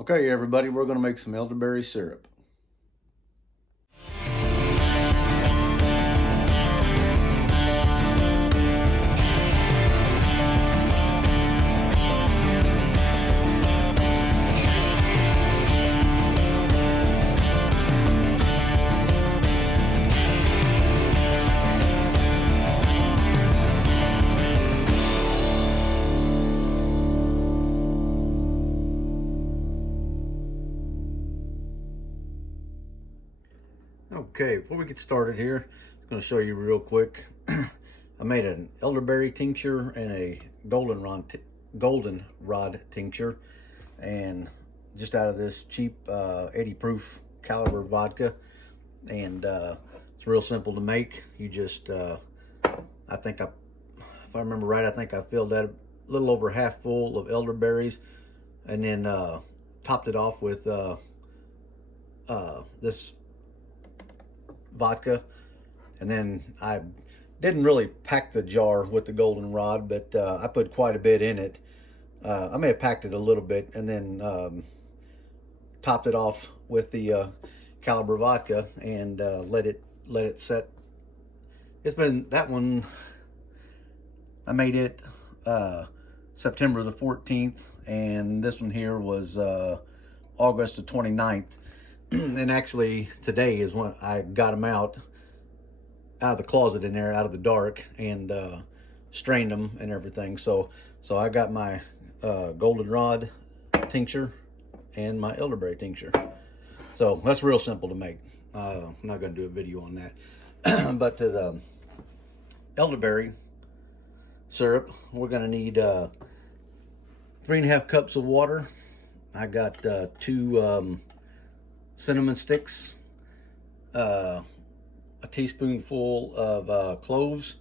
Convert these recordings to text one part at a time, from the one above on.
Okay, everybody, we're going to make some elderberry syrup. Okay, before we get started here, I'm going to show you real quick. I made an elderberry tincture and a goldenrod tincture, and just out of this cheap 80 proof caliber vodka. And it's real simple to make. You just, if I remember right, I think I filled that a little over half full of elderberries, and then topped it off with this vodka. And then I didn't really pack the jar with the goldenrod, but I put quite a bit in it. I may have packed it a little bit, and then topped it off with the caliber vodka, and let it set. It's been, that one I made it September the 14th, and this one here was August the 29th. And actually today is when I got them out of the closet in there, out of the dark, and strained them and everything. So I got my goldenrod tincture and my elderberry tincture. So that's real simple to make. I'm not going to do a video on that. But to the elderberry syrup, we're going to need 3.5 cups of water. I got 2 cinnamon sticks, a teaspoonful of cloves.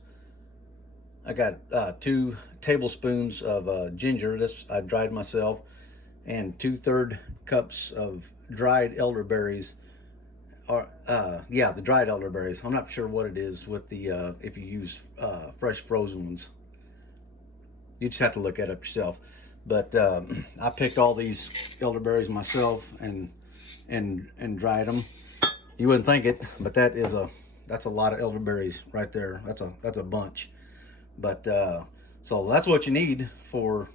I got 2 tablespoons of ginger. This I dried myself, and 2/3 cups of dried elderberries. Or yeah, the dried elderberries. I'm not sure what it is with the if you use fresh frozen ones. You just have to look that up yourself. But I picked all these elderberries myself and dried them. You wouldn't think it, but that's a lot of elderberries right there. That's a bunch. But so that's what you need for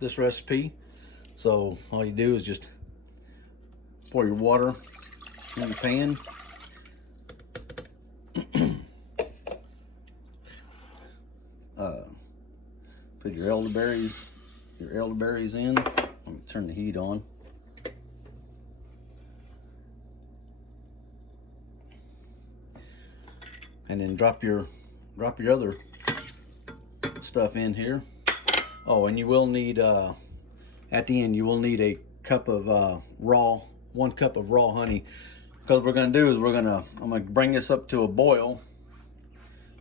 this recipe. So all you do is just pour your water in the pan. Put your elderberries in. Let me turn the heat on. And then drop your other stuff in here. Oh, and you will need at the end, you will need a cup of 1 cup of raw honey, because what we're going to do is I'm going to bring this up to a boil.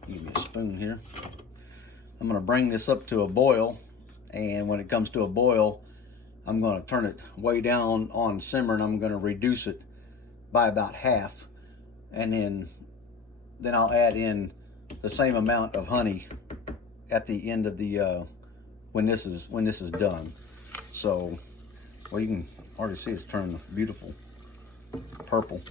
Give me a spoon here. I'm going to bring this up to a boil, and when it comes to a boil, I'm going to turn it way down on simmer, and I'm going to reduce it by about half, and then I'll add in the same amount of honey at the end of the when this is done. So, well, you can already see it's turning beautiful purple.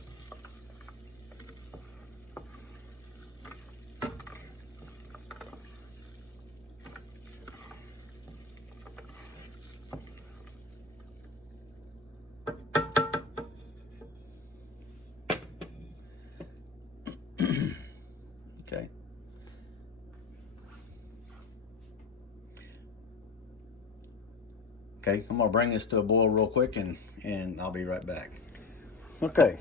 Okay. Okay, I'm gonna bring this to a boil real quick, and I'll be right back. Okay,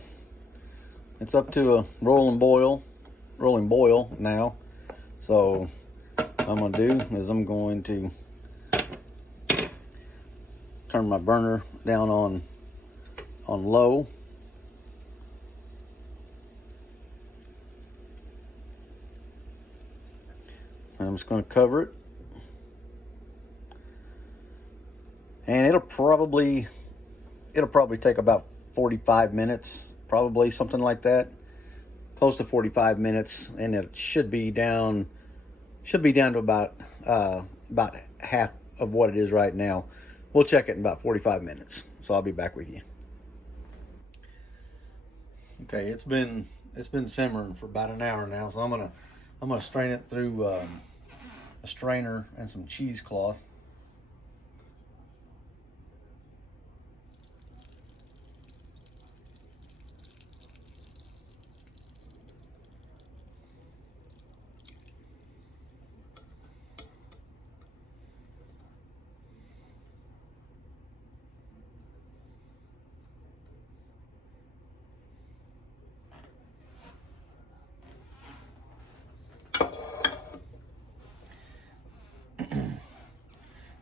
it's up to a rolling boil now. So what I'm gonna do is I'm going to turn my burner down on low. I'm just going to cover it, and it'll probably take about 45 minutes, probably something like that, close to 45 minutes, and it should be down to about half of what it is right now. We'll check it in about 45 minutes. So I'll be back with you. Okay, it's been simmering for about an hour now, so I'm gonna strain it through a strainer and some cheesecloth.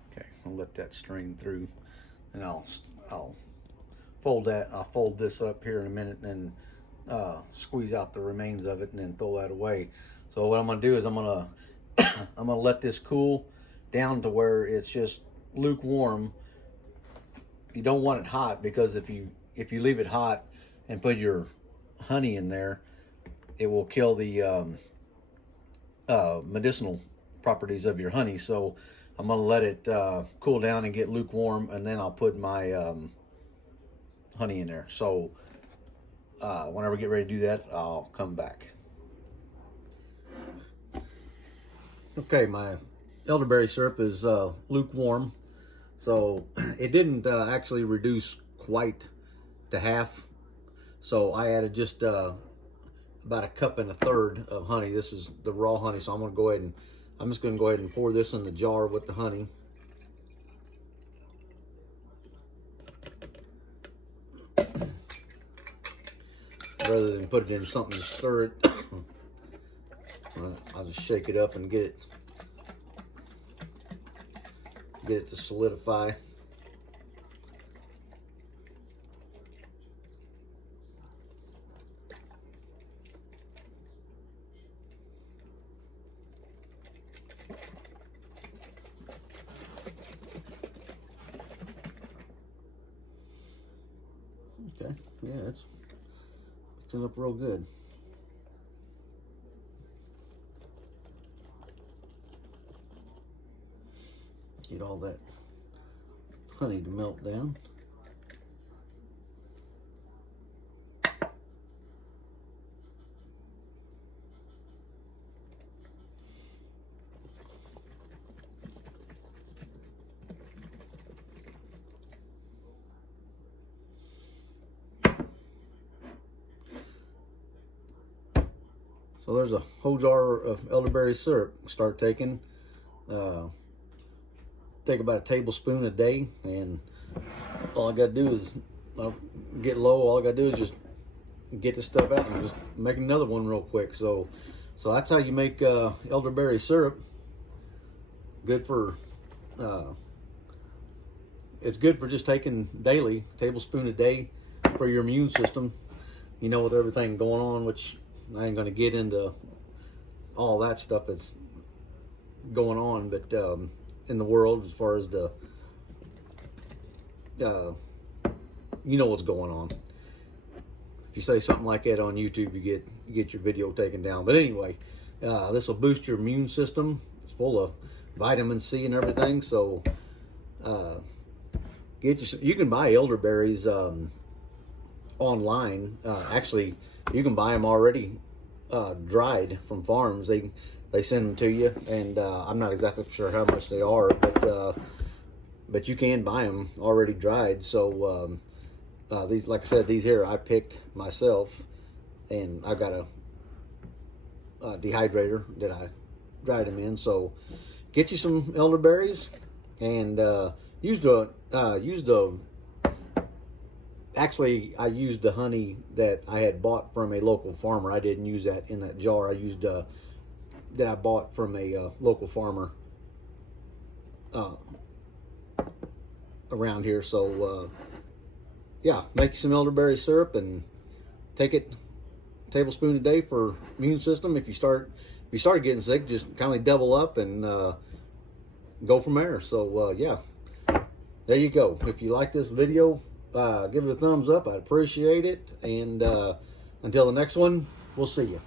Okay, I'll let that strain through, and I'll fold that. I'll fold this up here in a minute, and squeeze out the remains of it, and then throw that away. So what I'm gonna do is I'm gonna let this cool down to where it's just lukewarm. You don't want it hot, because if you leave it hot and put your honey in there, it will kill the medicinal properties of your honey. So I'm gonna let it cool down and get lukewarm, and then I'll put my honey in there. So whenever we get ready to do that, I'll come back. Okay, my elderberry syrup is lukewarm, so it didn't actually reduce quite to half. So I added just about 1.33 cups of honey. This is the raw honey, so I'm just going to go ahead and pour this in the jar with the honey. Rather than put it in something to stir it, I'll just shake it up and get it to solidify. Okay, yeah, it's mixing up real good. Get all that honey to melt down. So there's a whole jar of elderberry syrup. Start taking. Take about a tablespoon a day, and all I gotta do is get low. All I gotta do is just get the stuff out and just make another one real quick. So that's how you make elderberry syrup. Good for it's good for just taking daily, tablespoon a day, for your immune system. You know, with everything going on, which I ain't gonna get into all that stuff that's going on, but in the world, as far as the you know what's going on. If you say something like that on YouTube, you get your video taken down. But anyway, this will boost your immune system. It's full of vitamin C and everything. So you can buy elderberries online. Actually, you can buy them already dried from farms. They send them to you, and I'm not exactly sure how much they are, but you can buy them already dried. So these, like I said, these here I picked myself, and I've got a dehydrator that I dried them in. So get you some elderberries, and actually I used the honey that I had bought from a local farmer. I didn't use that in that jar. I used that I bought from a local farmer around here. So yeah, make you some elderberry syrup and take it a tablespoon a day for immune system. If you start getting sick, just kind of double up and go from there. So yeah, there you go. If you like this video, give it a thumbs up. I'd appreciate it. And until the next one, we'll see you.